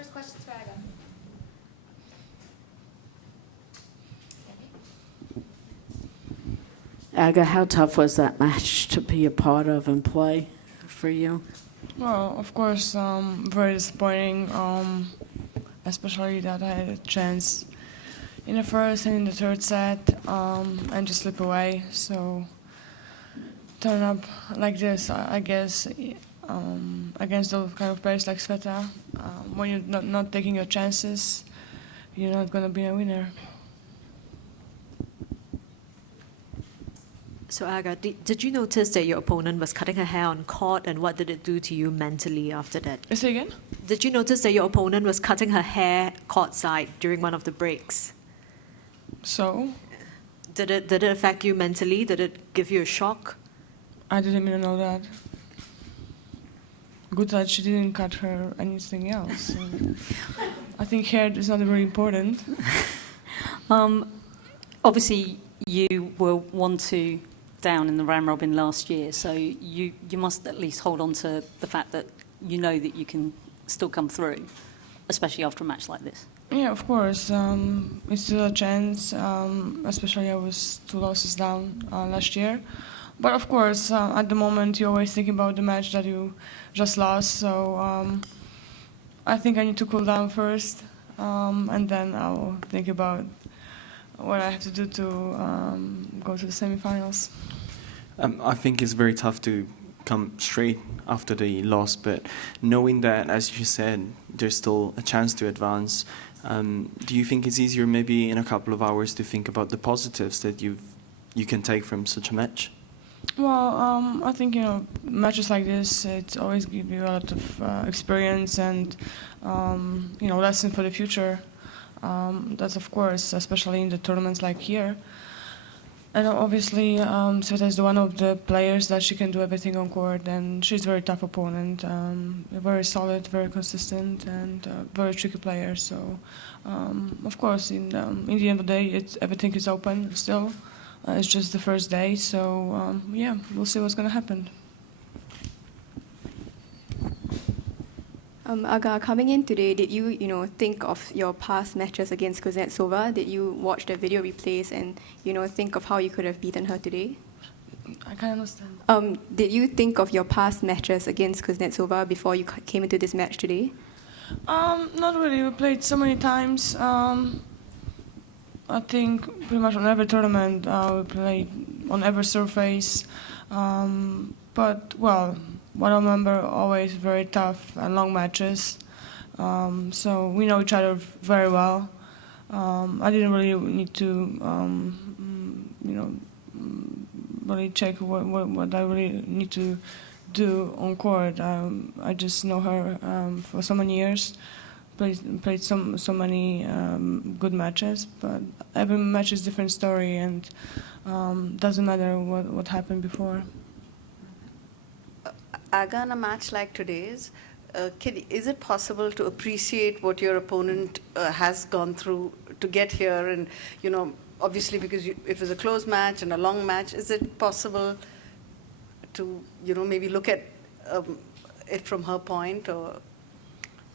first question's for Aga. Aga, how tough was that match to be a part of and play for you? Well, of course, very disappointing, especially that I had a chance in the first and in the third set and just slip away. So turn up like this, I guess, against those kind of players like Sveta, when you're not taking your chances, you're not going to be a winner. So Aga, did you notice that your opponent was cutting her hair on court, and what did it do to you mentally after that? Say again? Did you notice that your opponent was cutting her hair courtside during one of the breaks? So? Did it affect you mentally? Did it give you a shock? I didn't even know that. Good that she didn't cut her anything else. So I think hair is not very important. Obviously, you were 1-2 down in the round robin last year, so you must at least hold on to the fact that you know that you can still come through, especially after a match like this. Yeah, of course. It's still a chance, especially I was 2 losses down last year. But of course, at the moment, you're always thinking about the match that you just lost. So I think I need to cool down first, and then I'll think about what I have to do to go to the semifinals. I think it's very tough to come straight after the loss, but knowing that, as you said, there's still a chance to advance, do you think it's easier maybe in a couple of hours to think about the positives that you can take from such a match? Well, I think, matches like this, it always gives you a lot of experience and, lesson for the future. That's, of course, especially in the tournaments like here. And obviously, Sveta is one of the players that she can do everything on court, and she's a very tough opponent, very solid, very consistent, and very tricky player. So, of course, in the end of the day, everything is open still. It's just the first day, so we'll see what's going to happen. Aga, coming in today, did you, think of your past matches against Kuznetsova? Did you watch the video replays and, think of how you could have beaten her today? I can't understand. Did you think of your past matches against Kuznetsova before you came into this match today? Not really. We played so many times. I think pretty much on every tournament we played on every surface. But, well, what I remember, always very tough and long matches. So we know each other very well. I didn't really need to, really check what I really need to do on court. I just know her for so many years. Played so many good matches, but every match is a different story, and doesn't matter what happened before. Aga, in a match like today's, is it possible to appreciate what your opponent has gone through to get here? And, obviously because it was a close match and a long match, is it possible to, maybe look at it from her point? Or?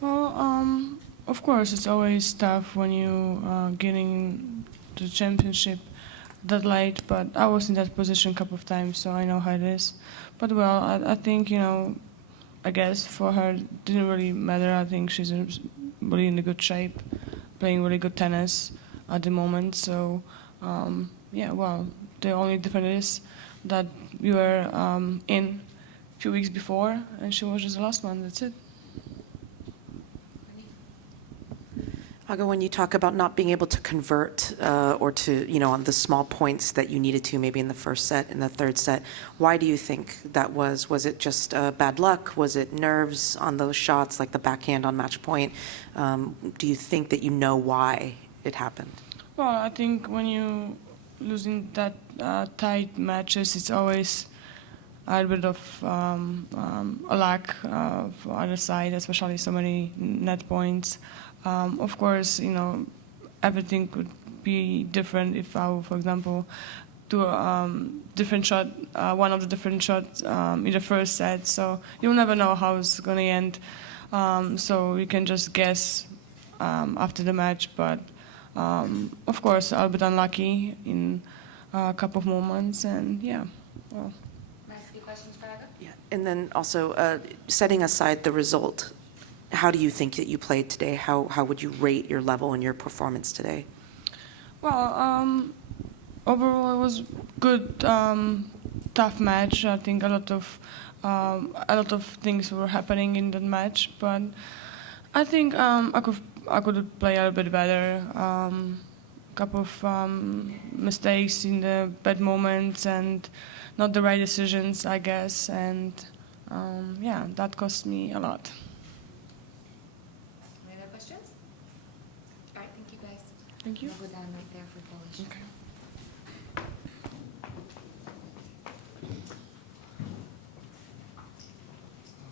Well, of course, it's always tough when you getting the championship that late, but I was in that position a couple of times, so I know how it is. But, well, I think, I guess for her it didn't really matter. I think she's really in a good shape, playing really good tennis at the moment. So, well, the only difference is that we were in a few weeks before, and she was just the last one. That's it. Aga, when you talk about not being able to convert or to, on the small points that you needed to, maybe in the first set, in the third set, why do you think that was? Was it just bad luck? Was it nerves on those shots, like the backhand on match point? Do you think that you know why it happened? Well, I think when you losing that tight matches, it's always a little bit of a lack of either side, especially so many net points. Of course, everything could be different if I, for example, do a different shot, one of the different shots in the first set. So you'll never know how it's going to end. so you can just guess after the match. But of course, a bit unlucky in a couple of moments, and yeah. Well. Yeah. And then also, setting aside the result, how do you think that you played today? How would you rate your level and your performance today? Well, overall it was good, tough match. I think a lot of things were happening in that match, but I think I could play a little bit better. Couple of mistakes in the bad moments and not the right decisions, I guess, and yeah, that cost me a lot. Any other questions? All right, thank you guys. Thank you. We'll go down right there for Polish. Okay.